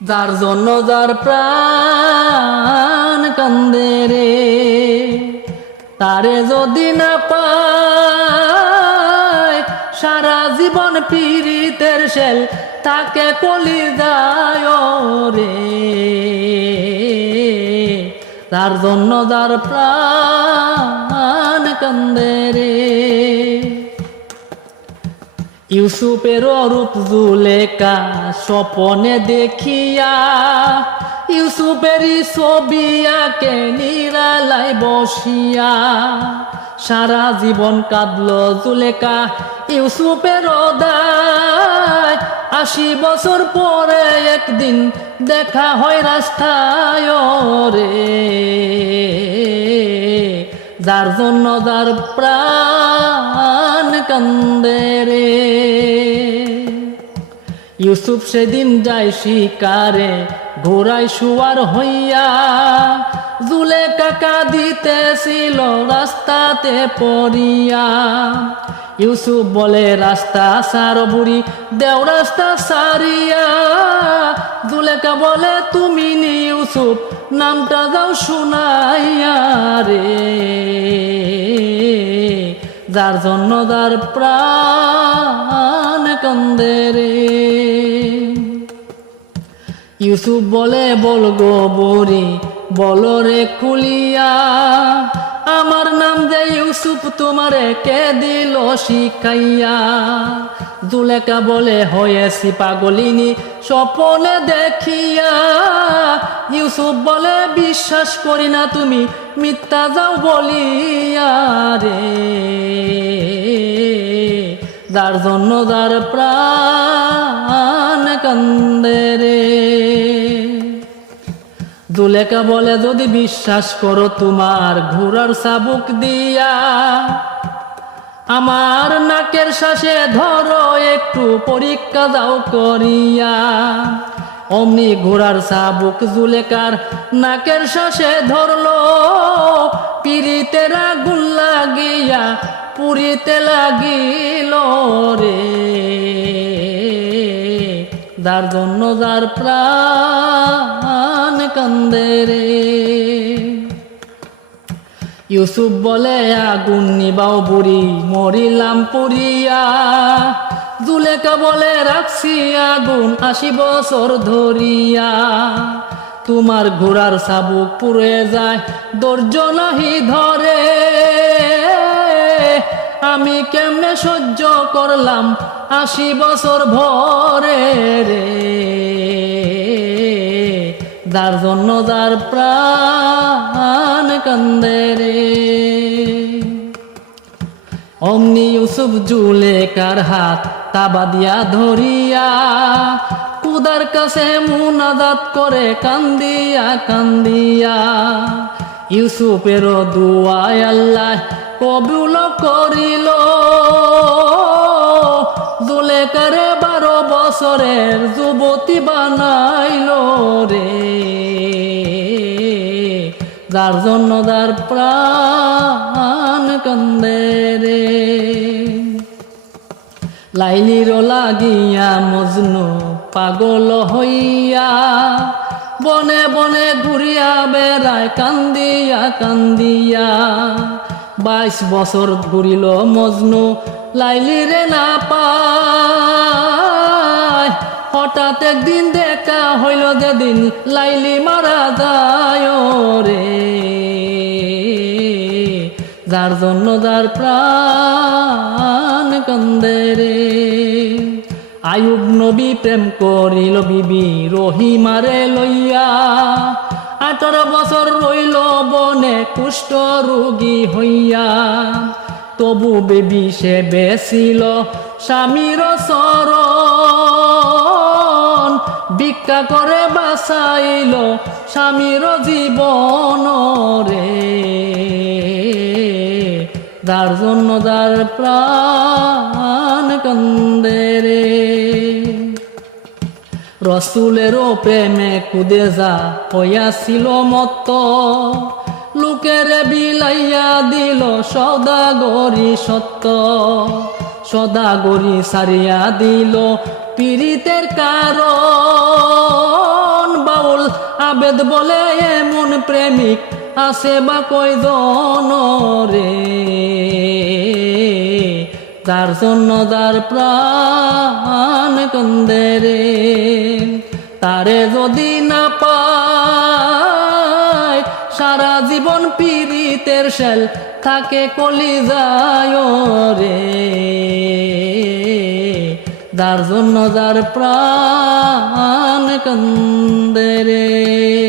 যার জন্য যার প্রাণ কান্দে রে। তারে যদি না পায়, সারা জীবন পীড়িতের শেল তাকে কলি যায় রে। তার জন্য যার প্রাণ কান্দে রে। ইউসুফের রূপ জুলেকা স্বপনে দেখিয়া, ইউসুফেরই ছবিয়াকে নিরালাই বসিয়া। সারা জীবন কাঁদল জুলেকা ইউসুফের দায় আশি বছর পরে একদিন দেখা হয় রাস্তায় রে। যার জন্য যার প্রাণ কান্দে রে। ইউসুফ সেদিন যায় শিকারে, ঘোড়ায় শুয়ার হইয়া জুলে কাকা দিতেছিল, রাস্তাতে পড়িয়া। ইউসুফ বলে, রাস্তা সার বুড়ি, দেও রাস্তা সারিয়া। জুলেকা বলে, তুমি নি ইউসুফ, নামটা দাও শুনাইয়া রে। যার জন্য যার প্রাণ কান্দে রে। ইউসুফ বলে, বল গো বরি বল রে খুলিয়া আমার নাম যে ইউসুফ, তোমারে কে দিল শিখাইয়া? দুলেকা বলে, হয়েছি পাগলিনী, স্বপনে দেখিয়া। ইউসুফ বলে, বিশ্বাস করি না তুমি, মিথ্যা যাও বলিয়া রে। যার জন্য যার প্রাণ কান্দে রে। দুলেকা বলে, যদি বিশ্বাস করো তোমার ঘোড়ার চাবুক দিয়া, আমার নাকের শ্বাসে ধরো, একটু পরীক্ষা দাও করিয়া। অমনি ঘোড়ার চাবুক জুলেকার নাকের শ্বাসে ধরলো পিড়িতে আগুন লাগিয়া পুরিতে লাগিল রে। যার জন্য যার প্রাণ কান্দে রে। ইউসুফ বলে, আগুন নিবাও বুড়ি, মরিলাম পুরিয়া। জুলেকা বলে, রাখছি আগুন, আশি বছর ধরিয়া। তোমার ঘোড়ার সাবুক পুড়ে যায়, ধৈর্য নাহি ধরে। আমি কেমনে সহ্য করলাম আশি বছর ভরে রে। যার জন্য যার প্রাণ কান্দে রে। অমনি ইউসুফ জুলেকার হাত তাবা দিয়া ধরিয়া কুদার কাছে মুনাদাত করে কান্দিয়া কান্দিয়া ইউসুফের দুয়ায় আল্লাহ কবুল করিল। জুলেকারে বারো বছরের যুবতী বানাইল রে। যার জন্য যার প্রাণ কান্দে রে। লাইলির লাগিয়া মজনু পাগল হইয়া বনে বনে ঘুরিয়া বেড়ায় কান্দিয়া কান্দিয়া। বাইশ বছর ঘুরিল মজনু লাইলিরে না পায়। হঠাৎ একদিন দেখা হইল যেদিন লাইলি মারা যায় রে। যার জন্য যার প্রাণ কান্দে রে। আয়ুব নবী প্রেম করিল বিবি রহিমারে লইয়া। আঠারো বছর রইল বনে কুষ্ঠ রোগী হইয়া। তবু বেবি সে বেছিল স্বামীর শরণ ভিক্ষা করে বাঁচাইল স্বামীর জীবন রে। যার জন্য যার প্রাণ কান্দে রে। রসুলেরও প্রেমে কুদে যা হইয়াছিল মত লোকের বিলাইয়া দিল সদাগরি সত্য সদাগরি সারিয়া দিল পীড়িতের কারণ। আবেদ বলে এমন প্রেমিক আছে বা কয়জন রে? যার জন্য যার প্রাণ কন্দে রে। তারে যদি না পায় সারা জীবন পীড়িতের শেল থাকে কলি যায় রে। যার জন্য যার প্রাণ কন্দরে রে।